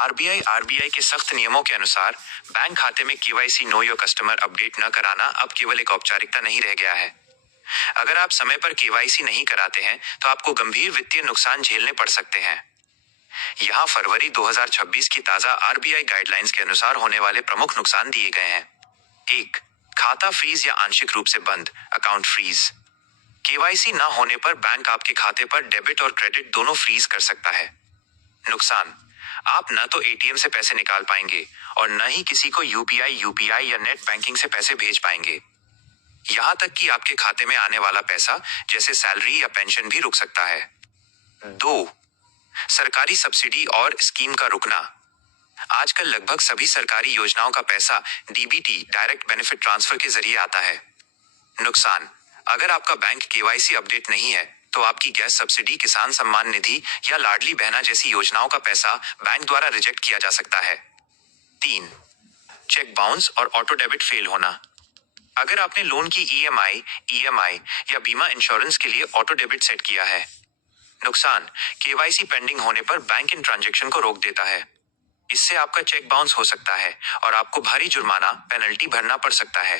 RBI के सख्त नियमों के अनुसार बैंक खाते में KYC know your customer update न कराना अब केवल एक औपचारिकता नहीं रह गया है। अगर आप समय पर केवाईसी नहीं कराते हैं तो आपको गंभीर वित्तीय नुकसान झेलने पड़ सकते हैं। यहाँ फरवरी 2026 की ताजा आरबीआई गाइडलाइंस के अनुसार होने वाले प्रमुख नुकसान दिए गए हैं। 1. खाता फ्रीज या आंशिक रूप से बंद, अकाउंट फ्रीज। केवाईसी न होने पर बैंक आपके खाते पर डेबिट और क्रेडिट दोनों फ्रीज कर सकता है। नुकसान: आप न तो एटीएम से पैसे निकाल पाएंगे और न ही किसी को यूपीआई या नेट बैंकिंग से पैसे भेज पाएंगे। यहाँ तक कि आपके खाते में आने वाला पैसा जैसे सैलरी या पेंशन भी रुक सकता है। 2. सरकारी सब्सिडी और स्कीम का रुकना। आजकल लगभग सभी सरकारी योजनाओं का पैसा डीबीटी, डायरेक्ट बेनिफिट ट्रांसफर के जरिए आता है। नुकसान: अगर आपका बैंक केवाईसी अपडेट नहीं है तो आपकी गैस सब्सिडी, किसान सम्मान निधि या लाडली बहना जैसी योजनाओं का पैसा बैंक द्वारा रिजेक्ट किया जा सकता है। 3. चेक बाउंस और ऑटो डेबिट फेल होना। अगर आपने लोन की ईएमआई या बीमा इंश्योरेंस के लिए ऑटो डेबिट सेट किया है। नुकसान: केवाईसी पेंडिंग होने पर बैंक इन ट्रांजैक्शन को रोक देता है। इससे आपका चेक बाउंस हो सकता है और आपको भारी जुर्माना, पेनल्टी भरना पड़ सकता है।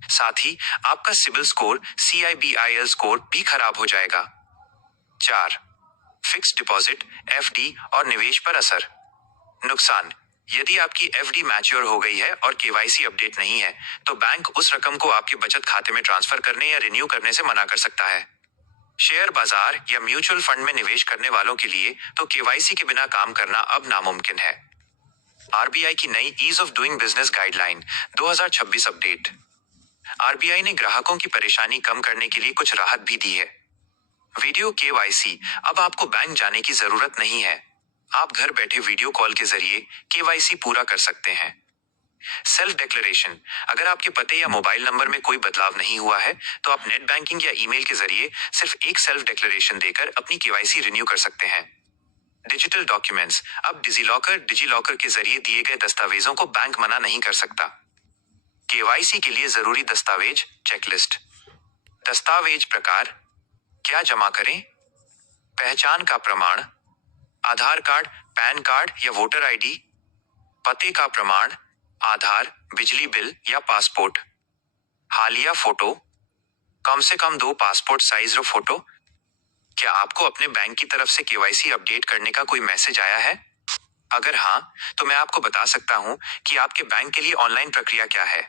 साथ ही आपका सिबिल स्कोर, CIBIL स्कोर भी खराब हो जाएगा। 4. फिक्स्ड डिपॉजिट, एफडी और निवेश पर असर। नुकसान: यदि आपकी एफडी मैच्योर हो गई है और केवाईसी अपडेट नहीं है तो बैंक उस रकम को आपके बचत खाते में ट्रांसफर करने या रिन्यू करने से मना कर सकता है। शेयर बाजार या म्यूचुअल फंड में निवेश करने वालों के लिए तो केवाईसी के बिना काम करना अब नामुमकिन है। आरबीआई की नई ease of doing business guideline 2026 update. RBI ने ग्राहकों की परेशानी कम करने के लिए कुछ राहत भी दी है। वीडियो केवाईसी: अब आपको बैंक जाने की जरूरत नहीं है। आप घर बैठे वीडियो कॉल के जरिए केवाईसी पूरा कर सकते हैं। सेल्फ डिक्लेरेशन: अगर आपके पते या मोबाइल नंबर में कोई बदलाव नहीं हुआ है तो आप नेट बैंकिंग या ईमेल के जरिए सिर्फ एक सेल्फ डिक्लेरेशन देकर अपनी केवाईसी रिन्यू कर सकते हैं। डिजिटल डॉक्यूमेंट्स: अब डिजीलॉकर के जरिए दिए गए दस्तावेजों को बैंक मना नहीं कर सकता। केवाईसी के लिए जरूरी दस्तावेज चेकलिस्ट। दस्तावेज प्रकार: क्या जमा करें? पहचान का प्रमाण, आधार कार्ड, पैन कार्ड या वोटर आईडी। पते का प्रमाण, आधार, बिजली बिल या पासपोर्ट। हालिया फोटो, कम से कम 2 पासपोर्ट साइज फोटो। क्या आपको अपने बैंक की तरफ से केवाईसी अपडेट करने का कोई मैसेज आया है? अगर हाँ, तो मैं आपको बता सकता हूँ कि आपके बैंक के लिए ऑनलाइन प्रक्रिया क्या है।